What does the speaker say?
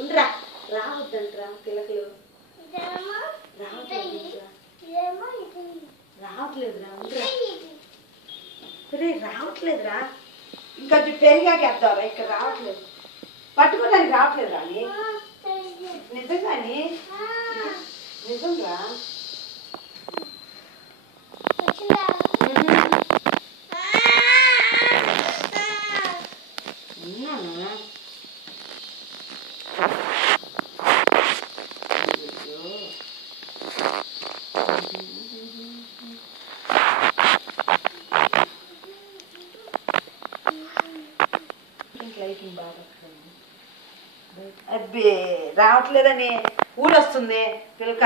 ఉండరా రావద్దంటరా పిల్లకలు రావట్లేదురా ఉండరా రావట్లేదురా ఇంకా పెరిగాక వేద్దాంరా ఇక్కడ రావట్లేదు పట్టుకోవడానికి రావట్లేదు రాని నిజంగాని నిజంగా ఉన్నానా లైటింగ్ బాగా అబ్బే రావట్లేదని ఊడొస్తుంది పిల్లక